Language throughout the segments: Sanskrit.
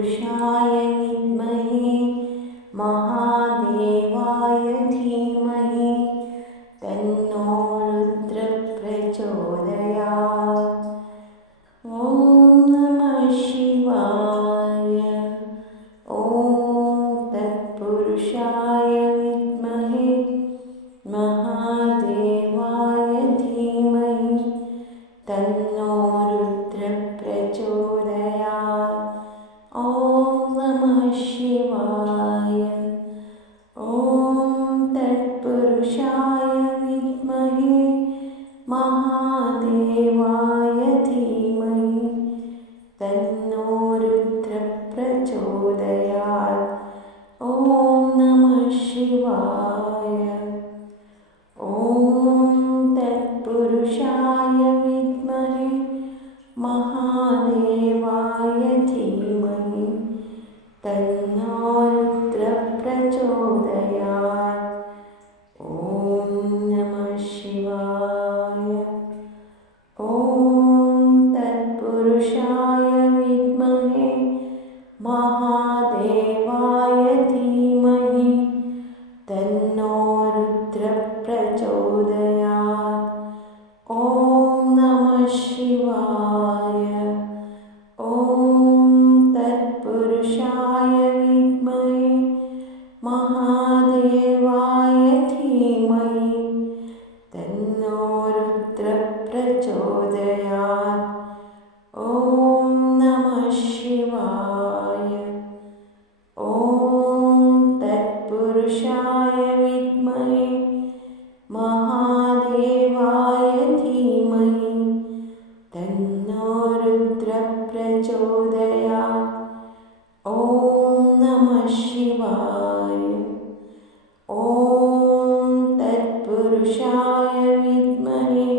तत्पुरुषाय विद्महे महादेवाय धीमहि तन्नो रुद्रः प्रचोदयात्। ॐ नमः शिवाय। ॐ तत्पुरुषाय विद्महे महादेवाय धीमहि तन्नो रुद्रः प्रचोदयात्। ॐ नमः शिवाय। ॐ तत्पुरुषाय विद्महे महादेवाय धीमहि तन्नो रुद्रः प्रचोदयात्। ॐ नमः शिवाय। ॐ तत्पुरुषाय विद्महे महादेवाय धीमहि तन्नो रुद्रः प्रचोदयात्। ॐ नमः शिवाय। ॐ तत्पुरुषाय विद्महे महादेवाय धीमहि तन्नो रुद्रः प्रचोदयात्। ॐ नमः शिवाय। ॐ तत्पुरुषाय विद्महे महादेवाय धीमहि तन्नो रुद्रः प्रचोदयात्। ॐ नमः शिवाय। ॐ तत्पुरुषाय विद्महे महादेवाय धीमहि तन्नो रुद्रः प्रचोदयात्। ॐ नमः शिवाय। ॐ तत्पुरुषाय विद्महे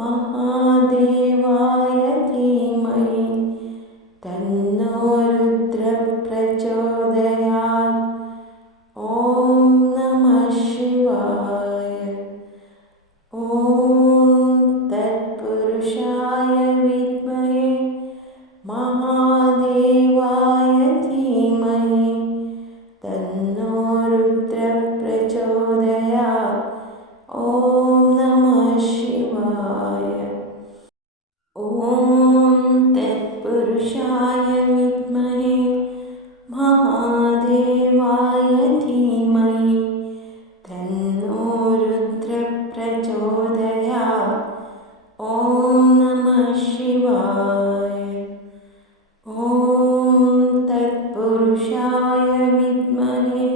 महादेवाय धीमहि तन्नो रुद्रः प्रचोदयात्। ॐ नमः शिवाय। ॐ तत्पुरुषाय विद्महे महादेवाय धीमहि तन्नो रुद्रः प्रचोदयात्। ॐ नमः शिवाय। ॐ तत्पुरुषाय विद्महे महादेवाय धीमहि तन्नो रुद्रः प्रचोदयात्। ॐ नमः शिवाय। ॐ तत्पुरुषाय विद्महे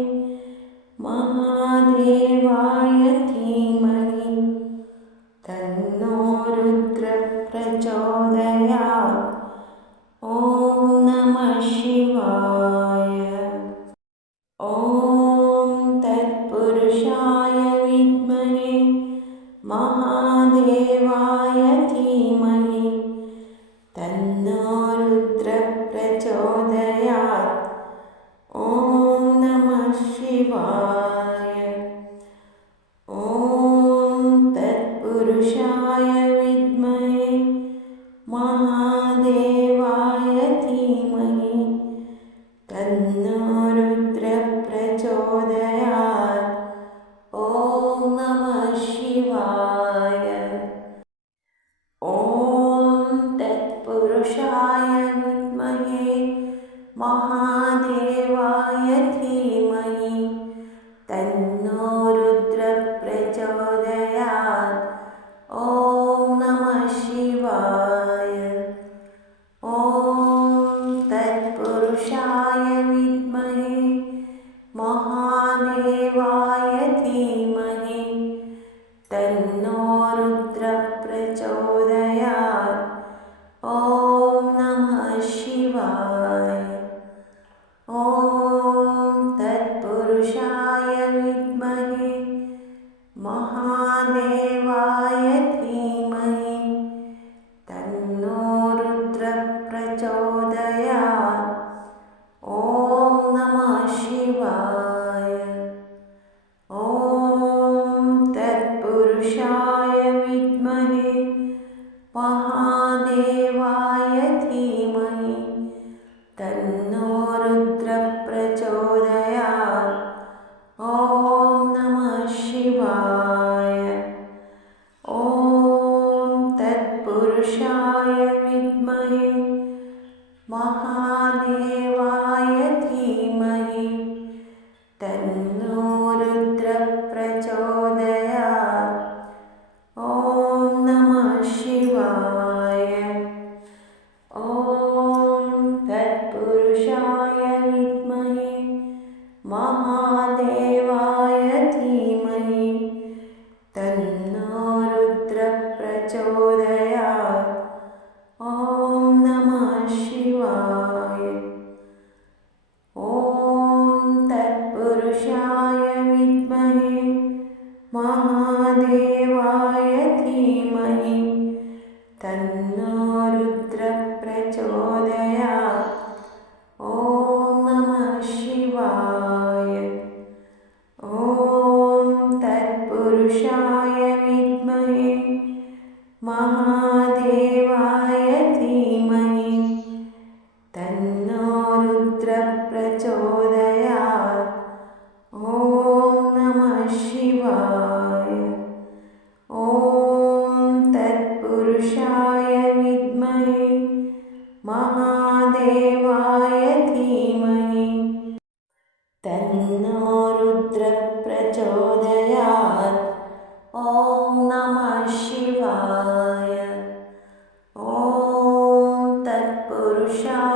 महादेवाय धीमहि तन्नो रुद्रः प्रचोदयात्। ॐ नमः शिवाय। ॐ तत्पुरुषाय विद्महे महादेवाय धीमहि तन्नो रुद्रः प्रचोदयात्। ॐ नमः शिवाय। ॐ तत्पुरुषाय विद्महे महादेवाय धीमहि तन्नो रुद्रः प्रचोदयात्। ॐ नमः शिवाय। ॐ तत्पुरुषाय विद्महे महादेवाय धीमहि तन्नो रुद्रः प्रचोदयात्। ॐ नमः शिवाय। ॐ तत्पुरुषाय विद्महे महादेवाय धीमहि तन्नो रुद्रः प्रचोदयात्। ॐ नमः शिवाय। महादेवाय धीमहि तन्नो रुद्रः प्रचोदयात्। ॐ नमः शिवाय। ॐ तत्पुरुषाय